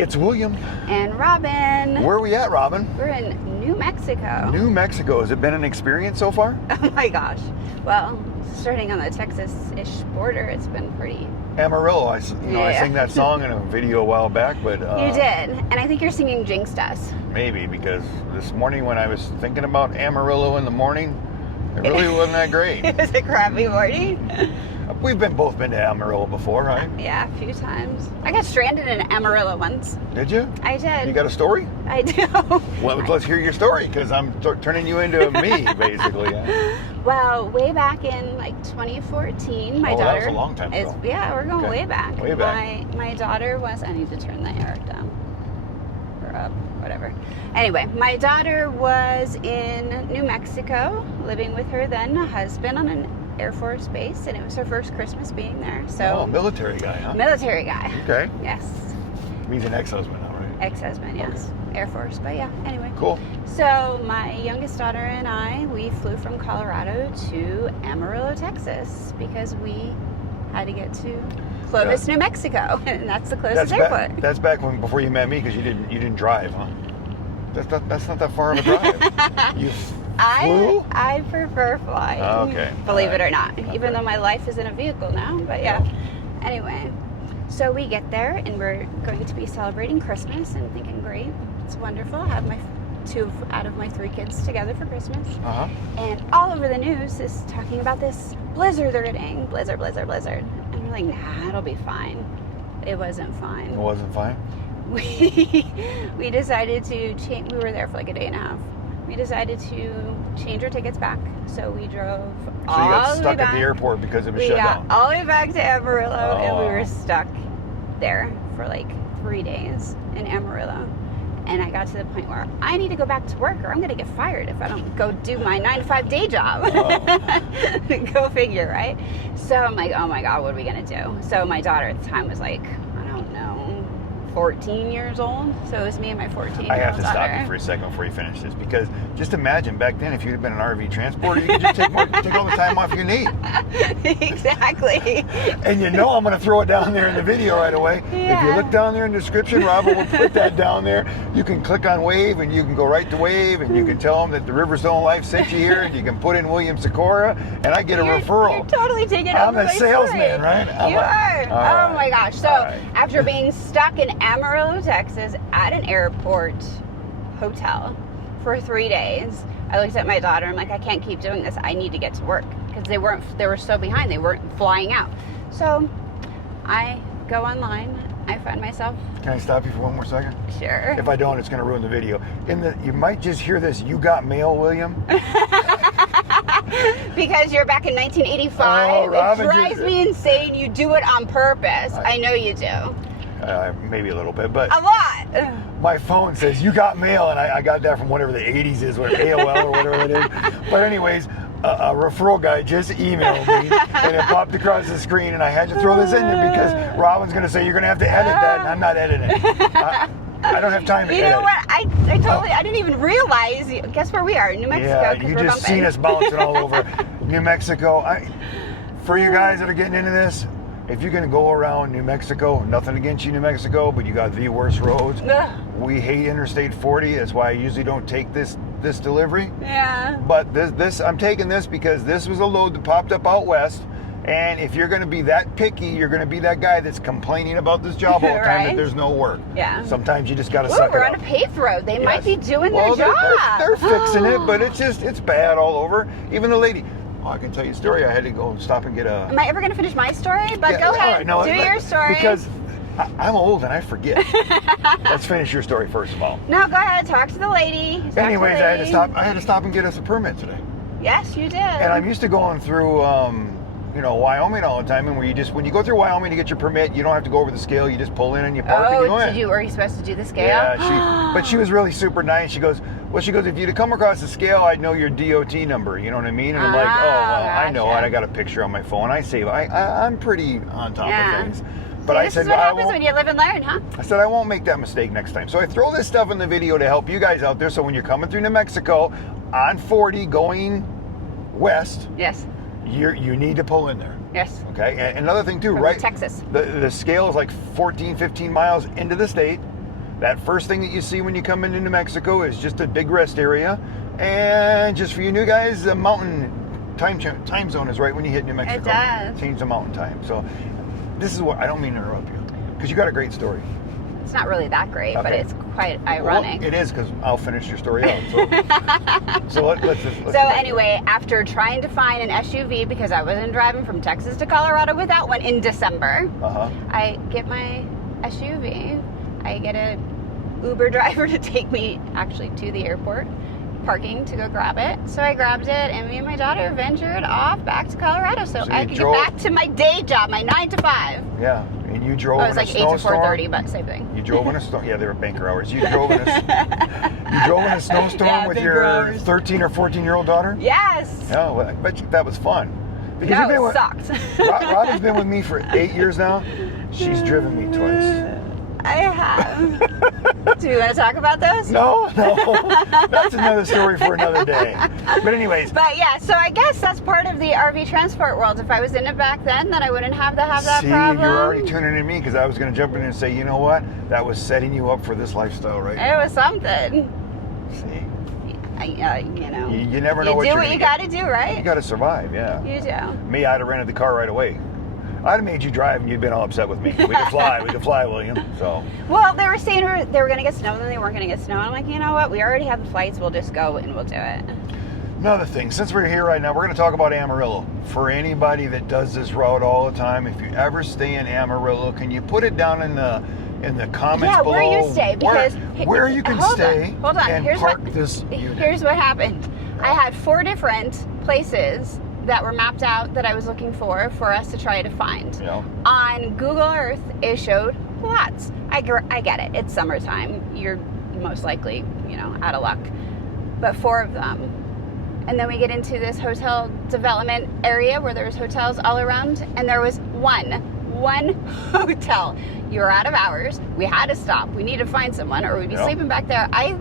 It's William. And Robin. Where are we at, Robin? We're in New Mexico. New Mexico. Has it been an experience so far? Oh my gosh. Well, starting on the Texas-ish border, it's been pretty... Amarillo. I sang that song in a video a while back, but... You did. And I think you're singing Jinxed Us. Maybe, because this morning when I was thinking about Amarillo in the morning, it really wasn't that great. It was a crappy morning. We've both been to Amarillo before, right? Yeah, a few times. I got stranded in Amarillo once. Did you? I did. You got a story? I do. Well, let's hear your story, because I'm turning you into me, basically. Well, way back in like 2014, my daughter... that was a long time ago. Yeah, we're going way back. Way back. My daughter was... I need to turn the air down. Or up, whatever. Anyway, my daughter was in New Mexico, living with her then husband on an Air Force base, and it was her first Christmas being there. So military guy, huh? Military guy. Okay. Yes. He's an ex-husband now, right? Ex-husband, yes. Okay. Air Force, but yeah, anyway. Cool. So my youngest daughter and I, we flew from Colorado to Amarillo, Texas, because we had to get to Clovis, New Mexico, and that's the closest airport. That's back before you met me, because you didn't drive, huh? That's not that far of a drive. You flew? I prefer flying. Okay. Believe it or not, even though my life is in a vehicle now. But yeah. Anyway, so we get there and we're going to be celebrating Christmas and thinking, great, it's wonderful. I have my 2 out of my 3 kids together for Christmas. And all over the news is talking about this blizzard they're getting. Blizzard. And we're like, nah, it'll be fine. It wasn't fine. It wasn't fine? We decided to change. We were there for like a day and a half. We decided to change our tickets back, so we drove all the way back. So you got stuck at the airport because it was shut down? We got all the way back to Amarillo, and we were stuck there for like 3 days in Amarillo. And I got to the point where I need to go back to work, or I'm going to get fired if I don't go do my 9-to-5 day job. Go figure, right? So I'm like, oh my God, what are we going to do? So my daughter at the time was like, 14 years old, so it was me and my 14-year-old daughter. I have to stop you for a second before you finish this, because just imagine back then if you'd have been an RV transporter, you could just take all the time off you need. Exactly. And I'm going to throw it down there in the video right away. Yeah. If you look down there in the description, Robin will put that down there. You can click on Wave, and you can go right to Wave, and you can tell them that the Riverstone Life sent you here, and you can put in William Sikora, and I get a referral. You're totally taking over I'm my a salesman, story. right? You are. Right. Oh my gosh. So after being stuck in Amarillo, Texas at an airport hotel for 3 days, I looked at my daughter. I'm like, I can't keep doing this. I need to get to work, because they were so behind. They weren't flying out. So I go online. I find myself... Can I stop you for one more second? Sure. If I don't, it's going to ruin the video. You might just hear this, "You got mail, William." Because you're back in 1985. Oh, Robin, it drives me insane. You do it on purpose. I know you do. Maybe a little bit, but... A lot. My phone says, "You got mail," and I got that from whatever the 80s is, AOL or whatever it is. But anyways, a referral guy just emailed me, and it popped across the screen, and I had to throw this in there because Robin's going to say, "You're going to have to edit that," and I'm not editing it. I don't have time to edit. You know what? I didn't even realize. Guess where we are? New Mexico. Yeah, you just seen us bouncing all over New Mexico. For you guys that are getting into this, if you're going to go around New Mexico, nothing against you, New Mexico, but you got the worst roads. We hate Interstate 40. That's why I usually don't take this delivery. Yeah. But this I'm taking this because this was a load that popped up out west. And if you're going to be that picky, you're going to be that guy that's complaining about this job all the time that there's no work. Yeah. Sometimes you just got to suck it up. We're on a paved road. They might be doing their job. They're fixing it, but it's bad all over. Even the lady... I can tell you a story. I had to go stop and get a... Am I ever going to finish my story? But go ahead. Do your story. Because I'm old and I forget. Let's finish your story first of all. No, go ahead. Talk to the lady. Anyways, I had to stop and get us a permit today. Yes, you did. And I'm used to going through, Wyoming all the time. And when you go through Wyoming to get your permit, you don't have to go over the scale. You just pull in and you park and you go in. Were you supposed to do the scale? Yeah, but she was really super nice. She goes, if you'd come across the scale, I'd know your DOT number. You know what I mean? And I'm like, I know. And I got a picture on my phone. I'm pretty on top of things. But this is what happens when you live and learn, huh? I said, I won't make that mistake next time. So I throw this stuff in the video to help you guys out there. So when you're coming through New Mexico on 40 going west, yes, you need to pull in there. Yes. Okay. And another thing too, From right? Texas. The scale is like 14, 15 miles into the state. That first thing that you see when you come into New Mexico is just a big rest area. And just for you new guys, the mountain time zone is right when you hit New Mexico. It does. Change the mountain time. So this is what, I don't mean to interrupt you, because you got a great story. It's not really that great, Okay. but it's quite ironic. Well, it is, because I'll finish your story out. So, let's anyway, after trying to find an SUV, because I wasn't driving from Texas to Colorado without one in December, I get my SUV. I get a Uber driver to take me actually to the airport, parking to go grab it. So I grabbed it, and me and my daughter ventured off back to Colorado so I could get back to my day job, my 9 to 5. Yeah, and you drove in a snowstorm. It was like 8 to 4:30, but same thing. You drove in a storm. Yeah, they were banker hours. You drove in a snowstorm with your 13 or 14-year-old daughter? Yes. Yeah, well, I bet you that was fun. Because no, it sucked. Robin's been with me for 8 years now. She's driven me twice. I have. Do you want to talk about those? No. That's another story for another day. But anyways. But yeah, so I guess that's part of the RV transport world. If I was in it back then I wouldn't have to have that problem. See, you're already tuning in me, because I was going to jump in and say, you know what? That was setting you up for this lifestyle right now. It was something. See? You know. You never know what you're do what you got to do, right? You got to survive, yeah. You do. Me, I'd have rented the car right away. I'd have made you drive, and you'd been all upset with me. We could fly, William. So. Well, they were saying they were going to get snow, and then they weren't going to get snow. And I'm like, you know what? We already have the flights. We'll just go and we'll do it. Another thing, since we're here right now, we're going to talk about Amarillo. For anybody that does this route all the time, if you ever stay in Amarillo, can you put it down in the comments below? Yeah, where you stay, because where you can stay. Hold on. And here's park this unit. Here's what happened. I had 4 different places that were mapped out that I was looking for us to try to find. Yeah. On Google Earth, it showed lots. I get it. It's summertime. You're most likely, out of luck. But 4 of them. And then we get into this hotel development area where there's hotels all around, and there was one hotel. You were out of hours. We had to stop. We need to find someone, or we'd be sleeping back there. I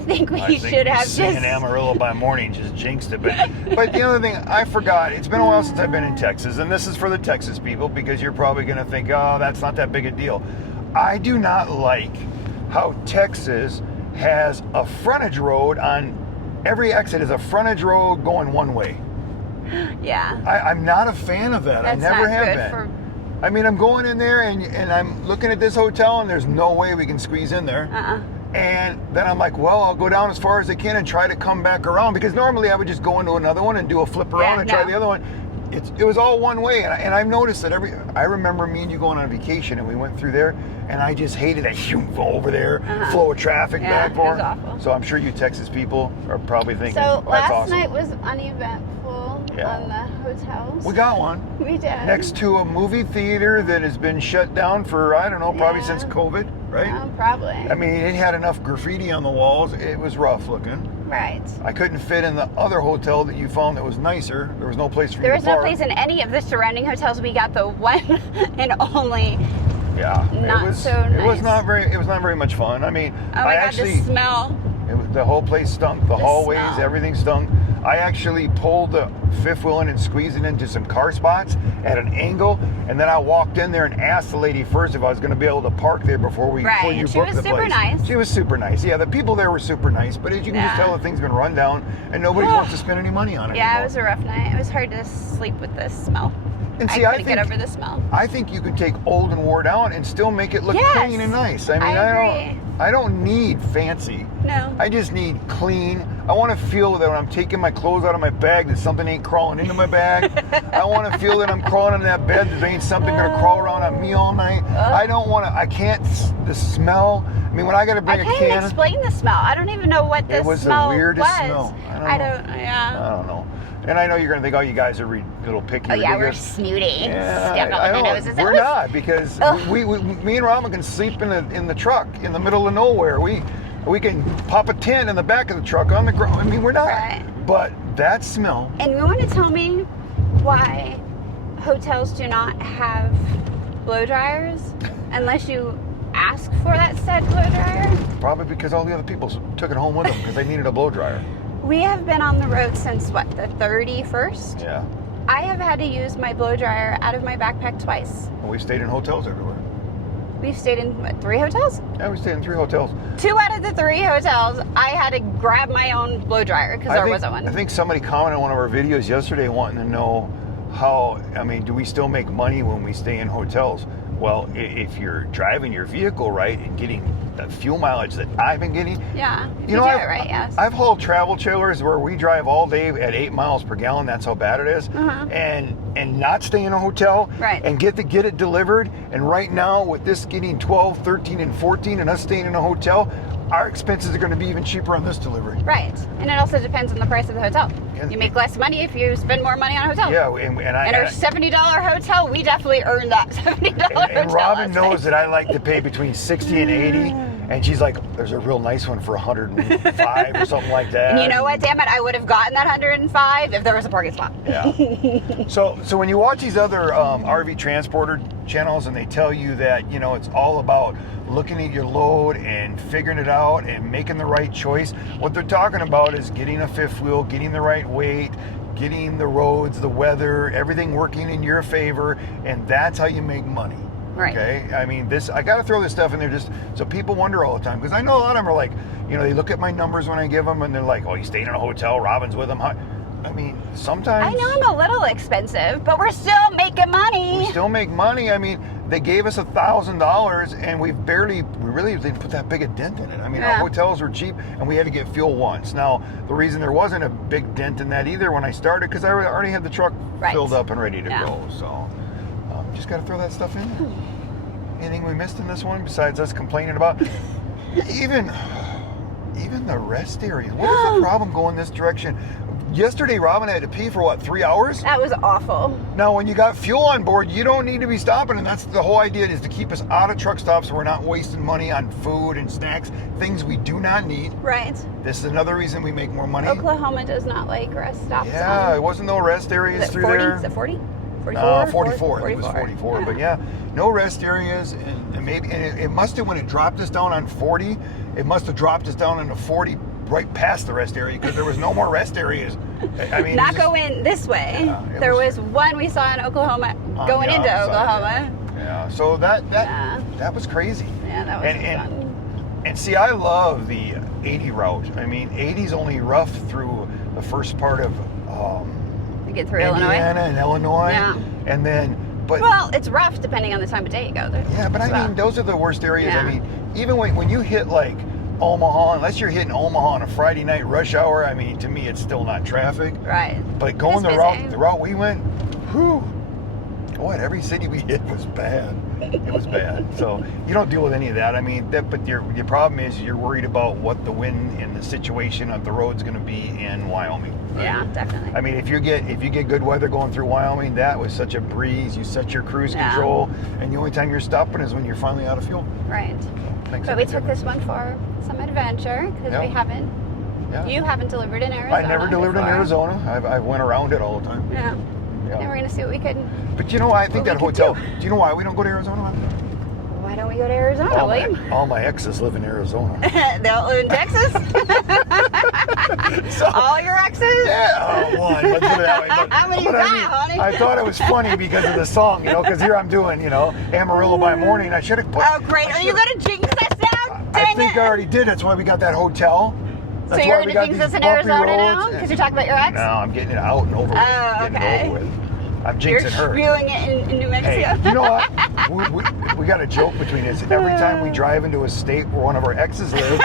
think we should have just seeing Amarillo by morning just jinxed it. But the other thing I forgot, it's been a while since I've been in Texas, and this is for the Texas people, because you're probably going to think, oh, that's not that big a deal. I do not like how Texas has a frontage road on every exit is a frontage road going one way. Yeah. I'm not a fan of that. That's I never not have good been. I mean, I'm going in there and I'm looking at this hotel, and there's no way we can squeeze in there. And then I'm like, well, I'll go down as far as I can and try to come back around, because normally I would just go into another one and do a flip around and try the other one. It was all one way, and I've noticed that I remember me and you going on vacation, and we went through there, and I just hated that over there, flow of traffic back forth. It was awful. So I'm sure you Texas people are probably thinking, so that's last awesome. night was uneventful on the hotels. We got one. We did. Next to a movie theater that has been shut down for, I don't know, probably since COVID, right? Probably. I mean, it had enough graffiti on the walls. It was rough looking. Right. I couldn't fit in the other hotel that you found that was nicer. There was no place for you to park. There was no place in any of the surrounding hotels. We got the one and only. Yeah. Not so nice. It was not very much fun. I mean, oh my God, the smell. The whole place stunk. The hallways, smell. everything stunk. I actually pulled the fifth wheel in and squeezed it into some car spots at an angle, and then I walked in there and asked the lady first if I was going to be able to park there before you booked the place. She was super nice. She was super nice. Yeah, the people there were super nice, but as you can just tell, the thing's been run down, and nobody wants to spend any money on it anymore. It was a rough night. It was hard to sleep with this smell. And see, I couldn't get over the smell. I think you can take old and wore down and still make it look clean and nice. I mean, I don't need fancy. No. I just need clean. I want to feel that when I'm taking my clothes out of my bag that something ain't crawling into my bag. I want to feel that I'm crawling into that bed that there ain't something going to crawl around on me all night. I can't, the smell. I mean, when I got to bring a can. I can't even explain the smell. I don't even know what the smell was. It was the weirdest smell. I don't know. And I know you're going to think, oh, you guys are a little picky. Oh, yeah, we're snooty. Yeah, we're not, because we, me and Robin can sleep in the truck in the middle of nowhere. We can pop a tent in the back of the truck on the ground. I mean, we're not. Right. But that smell. And you want to tell me why hotels do not have blow dryers unless you ask for that said blow dryer? Probably because all the other people took it home with them because they needed a blow dryer. We have been on the road since, the 31st? Yeah. I have had to use my blow dryer out of my backpack twice. And we stayed in hotels everywhere. We've stayed in, what, 3 hotels? Yeah, we stayed in 3 hotels. 2 out of the 3 hotels, I had to grab my own blow dryer because there wasn't one. I think somebody commented on one of our videos yesterday wanting to know do we still make money when we stay in hotels? Well, if you're driving your vehicle right and getting the fuel mileage that I've been getting. Yeah, you do it right, yes. I've hauled travel trailers where we drive all day at 8 miles per gallon. That's how bad it is. Uh-huh. And not stay in a hotel. Right. And get it delivered. And right now, with this getting 12, 13, and 14, and us staying in a hotel, our expenses are going to be even cheaper on this delivery. Right. And it also depends on the price of the hotel. You make less money if you spend more money on a hotel. Yeah, and our $70 hotel, we definitely earned that $70 hotel. And Robin knows that I like to pay between 60 and 80. And she's like, there's a real nice one for 105 or something like that. And you know what, damn it, I would have gotten that 105 if there was a parking spot. Yeah. So when you watch these other RV transporter channels and they tell you that, it's all about looking at your load and figuring it out and making the right choice, what they're talking about is getting a fifth wheel, getting the right weight, getting the roads, the weather, everything working in your favor, and that's how you make money. Right. Okay. I got to throw this stuff in there just so people wonder all the time, because I know a lot of them are like, they look at my numbers when I give them and they're like, oh, you stayed in a hotel, Robin's with them. Sometimes. I know I'm a little expensive, but we're still making money. We still make money. They gave us $1,000 and we really didn't put that big a dent in it. Our hotels were cheap and we had to get fuel once. Now, the reason there wasn't a big dent in that either when I started, because I already had the truck filled up and ready to go. So, just got to throw that stuff in there. Anything we missed in this one besides us complaining about? Even the rest areas. What is the problem going this direction? Yesterday, Robin had to pee for 3 hours? That was awful. Now, when you got fuel on board, you don't need to be stopping, and that's the whole idea, is to keep us out of truck stops so we're not wasting money on food and snacks, things we do not need. Right. This is another reason we make more money. Oklahoma does not like rest stops. Yeah, it wasn't no rest areas through 40? there. Is it 40? 44? 44. It was 44. Yeah. But yeah, no rest areas, and it must have, when it dropped us down on 40, it must have dropped us down into 40 right past the rest area, because there was no more rest areas. Not going this way. Yeah, there was one we saw in Oklahoma going into Oklahoma. Yeah. So that was crazy. Yeah, that was fun. And see, I love the 80 route. 80's only rough through the first part of you get through Indiana and Illinois. Yeah. And then, well, it's rough depending on the time of day you go there. Yeah, but those are the worst areas. Yeah. Even when you hit like Omaha, unless you're hitting Omaha on a Friday night rush hour, to me it's still not traffic. Right. But going the route we went, every city we hit was bad. It was bad. So you don't deal with any of that. But your problem is you're worried about what the wind and the situation of the road's going to be in Wyoming. Right? Yeah, definitely. If you get good weather going through Wyoming, that was such a breeze. You set your cruise control, and the only time you're stopping is when you're finally out of fuel. Right. But we took this one for some adventure because we haven't. Yeah. You haven't delivered in Arizona. I never delivered in Arizona. I went around it all the time. Yeah. And we're going to see what we could. But I think that hotel. Do you know why we don't go to Arizona? Why don't we go to Arizona, William? All my exes live in Arizona. They all live in Texas? All your exes? Yeah, one. Let's put it that way. How many you got, honey? I thought it was funny because of the song, because here I'm doing, Amarillo by morning. I should have put. Oh, great. Are you going to jinx us now? I think I already did. That's why we got that hotel. So you're going to jinx us in Arizona now? Because you're talking about your ex? No, I'm getting it out and over with. Oh, okay. I'm jinxing her. You're spewing it in New Mexico. Hey, you know what? We got a joke between us. Every time we drive into a state where one of our exes live,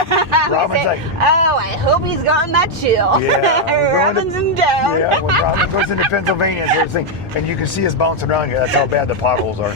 Robin's like, oh, I hope he's gotten that chill. Yeah. Robin's in town. Yeah, when Robin goes into Pennsylvania, sort of thing, and you can see us bouncing around here. That's how bad the potholes are.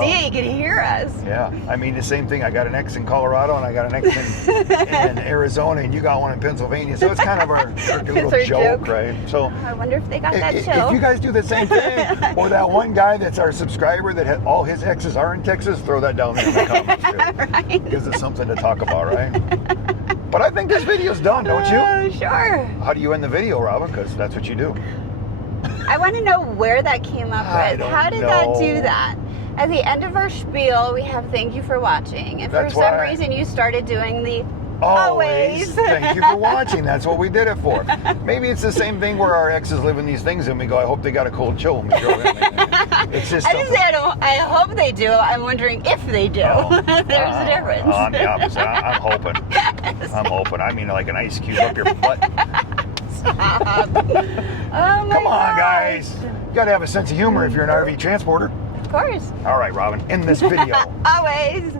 See, you can hear us. Yeah, the same thing. I got an ex in Colorado, and I got an ex in Arizona, and you got one in Pennsylvania. So it's kind of our little joke, right? So I wonder if they got that chill. If you guys do the same thing, or that one guy that's our subscriber that all his exes are in Texas, throw that down there in the comments. Right. Gives us something to talk about, right? But I think this video's done, don't you? Sure. How do you end the video, Robin? Because that's what you do. I want to know where that came up with. How did that do that? At the end of our spiel, we have thank you for watching. And for some reason, you started doing the always. Thank you for watching. That's what we did it for. Maybe it's the same thing where our exes live in these things and we go, I hope they got a cold chill when we drove in. It's just I didn't say I hope they do. I'm wondering if they do. Oh. There's a difference. I'm the opposite. I'm hoping. I'm hoping. I mean, like an ice cube up your butt. Stop. Oh my Come on, gosh. guys. You got to have a sense of humor if you're an RV transporter. Of course. All right, Robin, in this video. Always.